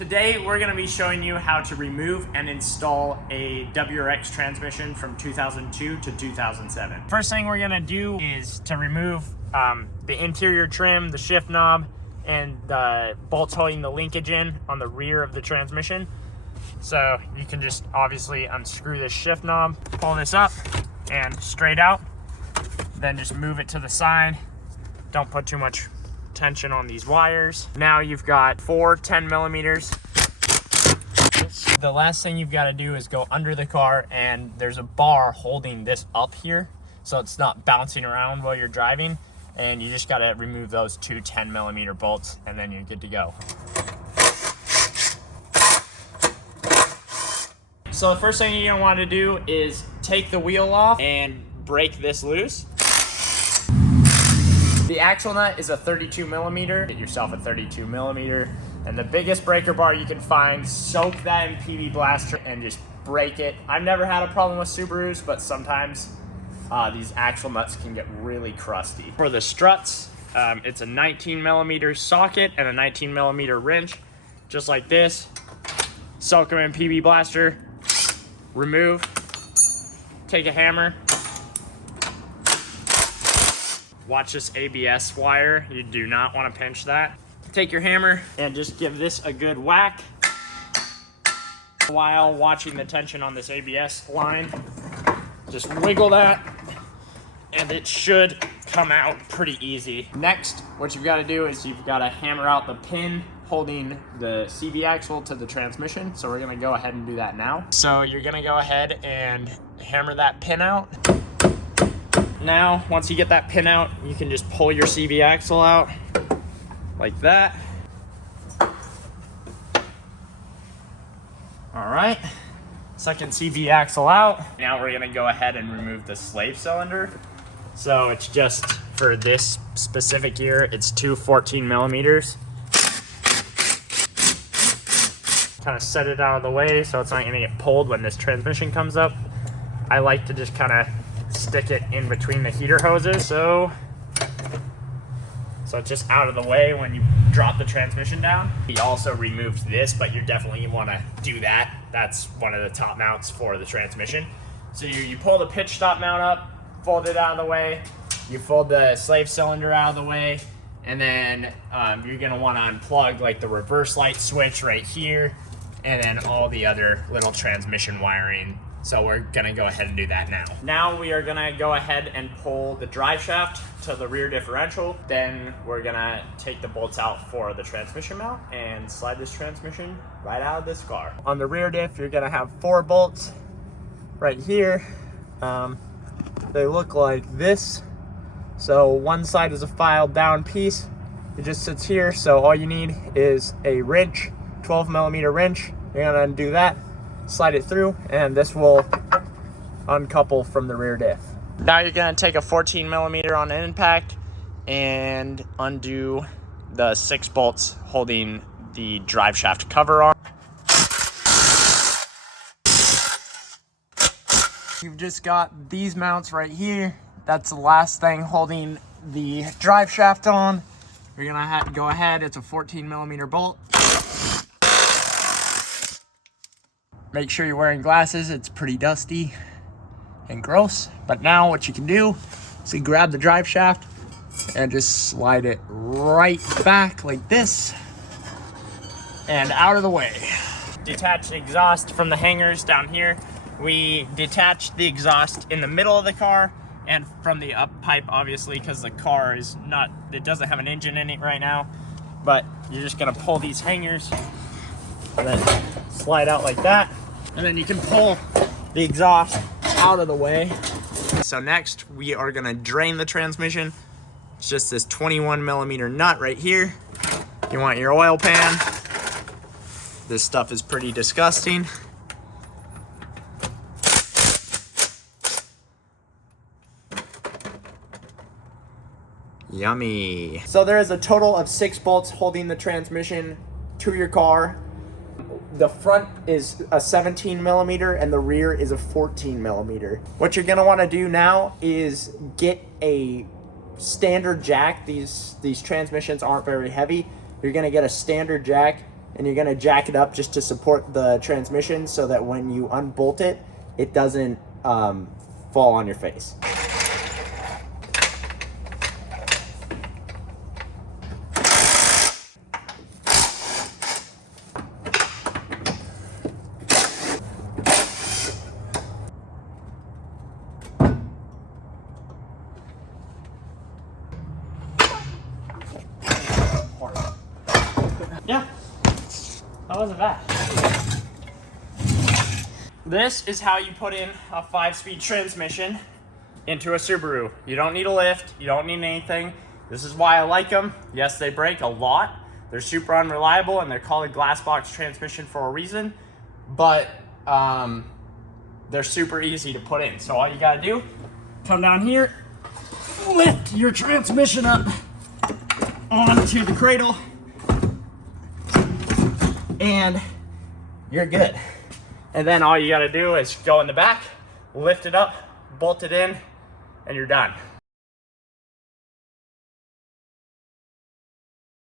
Today we're going to be showing you how to remove and install a WRX transmission from 2002 to 2007. First thing we're going to do is to remove the interior trim, the shift knob, and the bolts holding the linkage in on the rear of the transmission. So you can just obviously unscrew this shift knob, pull this up and straight out, then just move it to the side. Don't put too much tension on these wires. Now you've got 4 10 millimeters. The last thing you've got to do is go under the car, and there's a bar holding this up here so it's not bouncing around while you're driving, and you just got to remove those 2 10 millimeter bolts and then you're good to go. So the first thing you're gonna want to do is take the wheel off and break this loose. The axle nut is a 32 millimeter. Get yourself a 32 millimeter. And the biggest breaker bar you can find, soak that in PB Blaster and just break it. I've never had a problem with Subarus, but sometimes these axle nuts can get really crusty. For the struts, it's a 19 millimeter socket and a 19 millimeter wrench, just like this. Soak them in PB Blaster, remove, take a hammer. Watch this ABS wire, you do not want to pinch that. Take your hammer and just give this a good whack while watching the tension on this ABS line. Just wiggle that and it should come out pretty easy. Next, what you've got to do is you've got to hammer out the pin holding the CV axle to the transmission. So we're going to go ahead and do that now. So you're going to go ahead and hammer that pin out. Now, once you get that pin out, you can just pull your CV axle out like that. All right, second CV axle out. Now we're gonna go ahead and remove the slave cylinder. So it's just for this specific gear, it's 2 14 millimeters. Kind of set it out of the way so it's not gonna get pulled when this transmission comes up. I like to just kind of stick it in between the heater hoses, so it's just out of the way when you drop the transmission down. We also removed this, but you definitely want to do that. That's one of the top mounts for the transmission. So you pull the pitch stop mount up, fold it out of the way, you fold the slave cylinder out of the way, and then you're going to want to unplug like the reverse light switch right here, and then all the other little transmission wiring. So we're gonna go ahead and do that now. Now we are gonna go ahead and pull the drive shaft to the rear differential. Then we're gonna take the bolts out for the transmission mount and slide this transmission right out of this car. On the rear diff, you're gonna have 4 bolts right here. They look like this. So one side is a filed down piece. It just sits here. So all you need is a wrench, 12 millimeter wrench. You're gonna undo that, slide it through, and this will uncouple from the rear diff. Now you're gonna take a 14 millimeter on an impact and undo the 6 bolts holding the drive shaft cover on. You've just got these mounts right here. That's the last thing holding the drive shaft on. You're gonna go ahead, it's a 14 millimeter bolt. Make sure you're wearing glasses, it's pretty dusty and gross. But now what you can do is you grab the drive shaft and just slide it right back like this and out of the way. Detach the exhaust from the hangers down here. We detached the exhaust in the middle of the car and from the up pipe, obviously, because the car is not, it doesn't have an engine in it right now. But you're just gonna pull these hangers and then slide out like that. And then you can pull the exhaust out of the way. So next, we are gonna drain the transmission. It's just this 21 millimeter nut right here. You want your oil pan. This stuff is pretty disgusting. Yummy. So there is a total of 6 bolts holding the transmission to your car. The front is a 17 millimeter and the rear is a 14 millimeter. What you're gonna wanna do now is get a standard jack. These transmissions aren't very heavy. You're gonna get a standard jack and you're gonna jack it up just to support the transmission so that when you unbolt it, it doesn't fall on your face. Yeah, that wasn't bad. This is how you put in a 5-speed transmission into a Subaru. You don't need a lift, you don't need anything. This is why I like them. Yes, they break a lot. They're super unreliable and they're called a glass box transmission for a reason, but they're super easy to put in. So all you gotta do, come down here, lift your transmission up onto the cradle, and you're good. And then all you gotta do is go in the back, lift it up, bolt it in, and you're done.